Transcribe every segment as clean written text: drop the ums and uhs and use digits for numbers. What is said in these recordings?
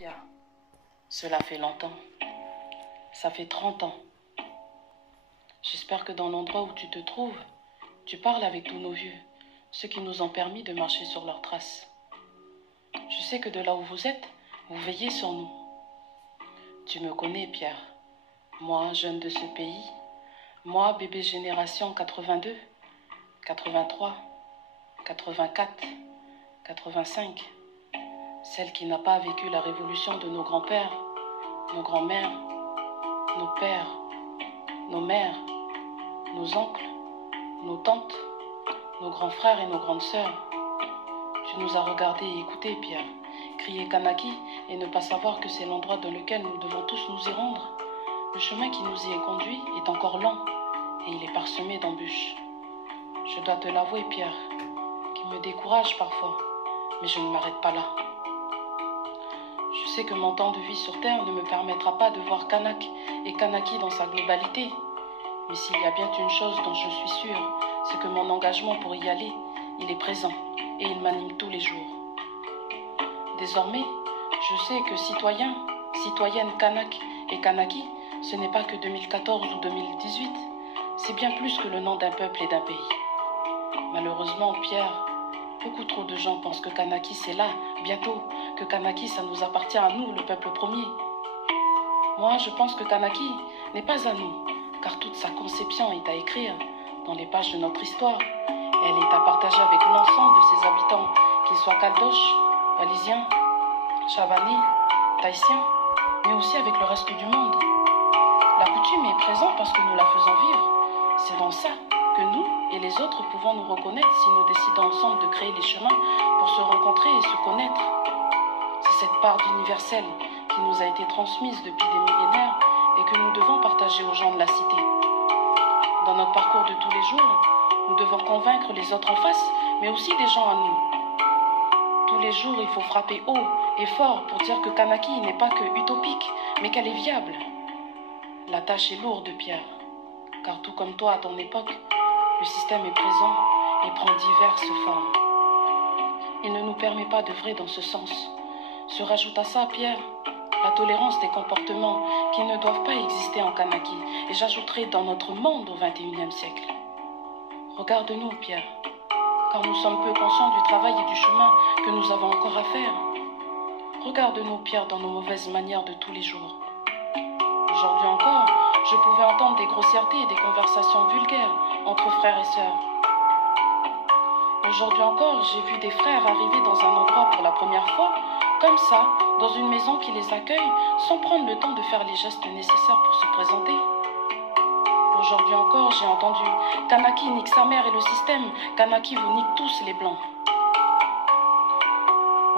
Bien, cela fait longtemps. Ça fait 30 ans. J'espère que dans l'endroit où tu te trouves, tu parles avec tous nos vieux, ceux qui nous ont permis de marcher sur leurs traces. Je sais que de là où vous êtes, vous veillez sur nous. Tu me connais, Pierre. Moi, jeune de ce pays. Moi, bébé génération 82, 83, 84, 85. Celle qui n'a pas vécu la révolution de nos grands-pères, nos grands-mères, nos pères, nos mères, nos oncles, nos tantes, nos grands frères et nos grandes sœurs. Tu nous as regardés et écoutés, Pierre, crier Kanaki et ne pas savoir que c'est l'endroit dans lequel nous devons tous nous y rendre. Le chemin qui nous y est conduit est encore lent et il est parsemé d'embûches. Je dois te l'avouer, Pierre, qui me décourage parfois, mais je ne m'arrête pas là. Je sais que mon temps de vie sur Terre ne me permettra pas de voir Kanak et Kanaki dans sa globalité. Mais s'il y a bien une chose dont je suis sûre, c'est que mon engagement pour y aller, il est présent et il m'anime tous les jours. Désormais, je sais que citoyen, citoyenne Kanak et Kanaki, ce n'est pas que 2014 ou 2018, c'est bien plus que le nom d'un peuple et d'un pays. Malheureusement, Pierre, beaucoup trop de gens pensent que Kanaki c'est là, bientôt, que Kanaki ça nous appartient à nous, le peuple premier. Moi, je pense que Kanaki n'est pas à nous, car toute sa conception est à écrire dans les pages de notre histoire. Elle est à partager avec l'ensemble de ses habitants, qu'ils soient Caldoches, Walisiens, Chavanais, Tahitiens, mais aussi avec le reste du monde. La coutume est présente parce que nous la faisons vivre. C'est dans ça que nous et les autres pouvons nous reconnaître si nous décidons ensemble de créer les chemins pour se rencontrer et se connaître. C'est cette part d'universel qui nous a été transmise depuis des millénaires et que nous devons partager aux gens de la cité. Dans notre parcours de tous les jours, nous devons convaincre les autres en face, mais aussi des gens à nous. Tous les jours, il faut frapper haut et fort pour dire que Kanaki n'est pas que utopique, mais qu'elle est viable. La tâche est lourde, Pierre, car tout comme toi à ton époque, le système est présent et prend diverses formes. Il ne nous permet pas d'œuvrer dans ce sens. Se rajoute à ça, Pierre, la tolérance des comportements qui ne doivent pas exister en Kanaki, et j'ajouterai dans notre monde au XXIe siècle. Regarde-nous, Pierre, car nous sommes peu conscients du travail et du chemin que nous avons encore à faire. Regarde-nous, Pierre, dans nos mauvaises manières de tous les jours. Aujourd'hui encore, je pouvais entendre des grossièretés et des conversations vulgaires entre frères et sœurs. Aujourd'hui encore, j'ai vu des frères arriver dans un endroit pour la première fois, comme ça, dans une maison qui les accueille, sans prendre le temps de faire les gestes nécessaires pour se présenter. Aujourd'hui encore, j'ai entendu « Kanaki nique sa mère et le système, Kanaki vous nique tous les blancs ».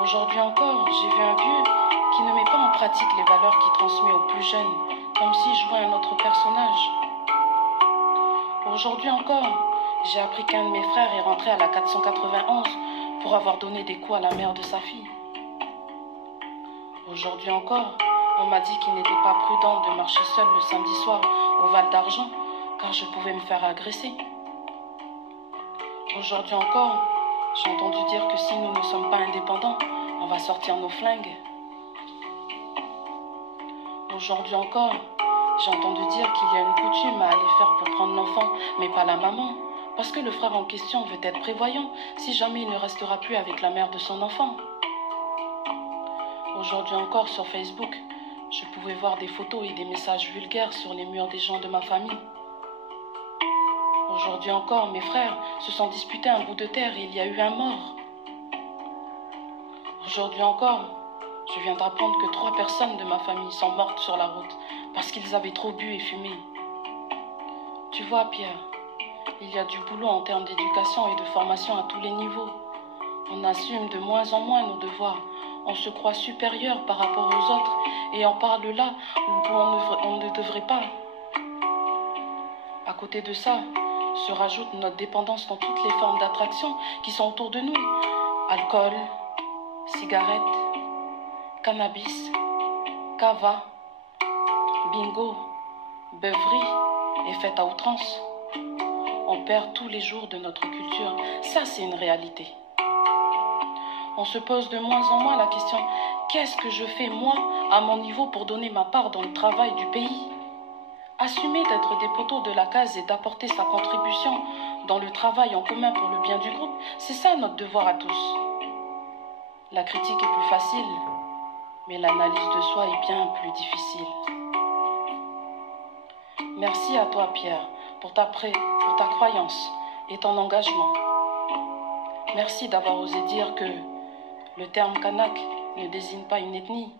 Aujourd'hui encore, j'ai vu un vieux qui ne met pas en pratique les valeurs qu'il transmet aux plus jeunes, comme s'il jouait un autre personnage. Aujourd'hui encore, j'ai appris qu'un de mes frères est rentré à la 491 pour avoir donné des coups à la mère de sa fille. Aujourd'hui encore, on m'a dit qu'il n'était pas prudent de marcher seul le samedi soir au Val d'Argent, car je pouvais me faire agresser. Aujourd'hui encore, j'ai entendu dire que si nous ne sommes pas indépendants, on va sortir nos flingues. Aujourd'hui encore, j'ai entendu dire qu'il y a une coutume à aller faire pour prendre l'enfant, mais pas la maman, parce que le frère en question veut être prévoyant si jamais il ne restera plus avec la mère de son enfant. Aujourd'hui encore, sur Facebook, je pouvais voir des photos et des messages vulgaires sur les murs des gens de ma famille. Aujourd'hui encore, mes frères se sont disputés un bout de terre et il y a eu un mort. Aujourd'hui encore, je viens d'apprendre que 3 personnes de ma famille sont mortes sur la route parce qu'ils avaient trop bu et fumé. Tu vois, Pierre, il y a du boulot en termes d'éducation et de formation à tous les niveaux. On assume de moins en moins nos devoirs. On se croit supérieur par rapport aux autres et on parle là où on ne devrait pas. À côté de ça, se rajoute notre dépendance dans toutes les formes d'attraction qui sont autour de nous. Alcool, cigarettes, cannabis, cava, bingo, beuverie et fête à outrance. On perd tous les jours de notre culture. Ça, c'est une réalité. On se pose de moins en moins la question, qu'est-ce que je fais moi, à mon niveau, pour donner ma part dans le travail du pays? Assumer d'être des poteaux de la case et d'apporter sa contribution dans le travail en commun pour le bien du groupe, c'est ça notre devoir à tous. La critique est plus facile, mais l'analyse de soi est bien plus difficile. Merci à toi, Pierre, pour ta croyance et ton engagement. Merci d'avoir osé dire que le terme kanak ne désigne pas une ethnie,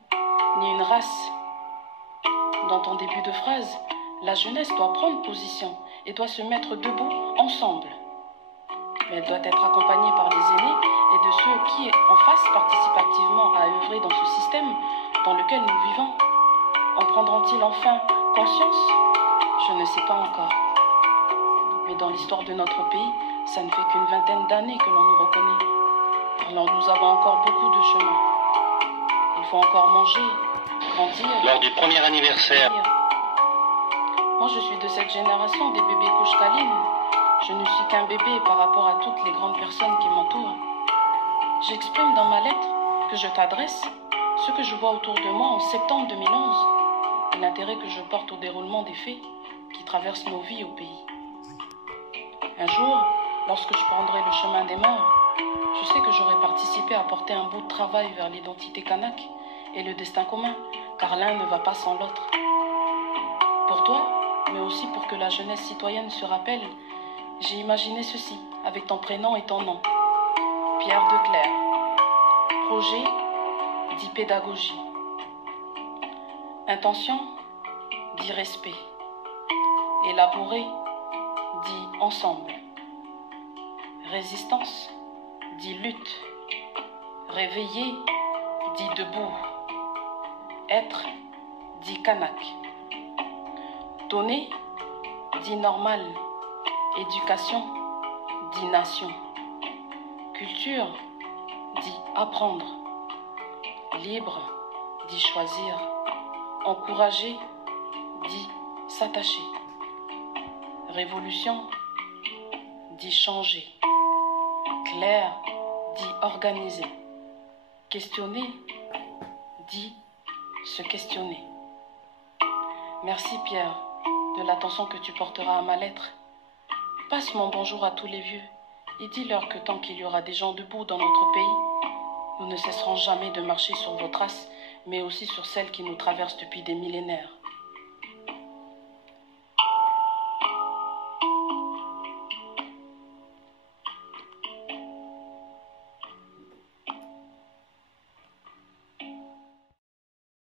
ni une race. Dans ton début de phrase, la jeunesse doit prendre position et doit se mettre debout ensemble. Mais elle doit être accompagnée par les aînés et de ceux qui, en face participativement à œuvrer dans ce système dans lequel nous vivons. En prendront-ils enfin conscience? Je ne sais pas encore. Mais dans l'histoire de notre pays, ça ne fait qu'une vingtaine d'années que l'on nous reconnaît. Alors nous avons encore beaucoup de chemin. Il faut encore manger, grandir. Lors du premier anniversaire. Moi, je suis de cette génération des bébés couche-câline. Je ne suis qu'un bébé par rapport à toutes les grandes personnes qui m'entourent. J'exprime dans ma lettre que je t'adresse ce que je vois autour de moi en septembre 2011 et l'intérêt que je porte au déroulement des faits qui traversent nos vies au pays. Un jour, lorsque je prendrai le chemin des morts, je sais que j'aurai participé à porter un bout de travail vers l'identité kanak et le destin commun, car l'un ne va pas sans l'autre. Pour toi, mais aussi pour que la jeunesse citoyenne se rappelle, j'ai imaginé ceci avec ton prénom et ton nom. Pierre Declercq. Projet dit pédagogie. Intention dit respect. Élaborer dit ensemble. Résistance dit lutte. Réveiller dit debout. Être dit kanak. Donner dit normal. Éducation dit nation. Culture dit apprendre. Libre dit choisir. Encourager dit s'attacher. Révolution dit changer. Clair dit organiser. Questionner dit se questionner. Merci Pierre de l'attention que tu porteras à ma lettre. Passe mon bonjour à tous les vieux et dis-leur que tant qu'il y aura des gens debout dans notre pays, nous ne cesserons jamais de marcher sur vos traces, mais aussi sur celles qui nous traversent depuis des millénaires.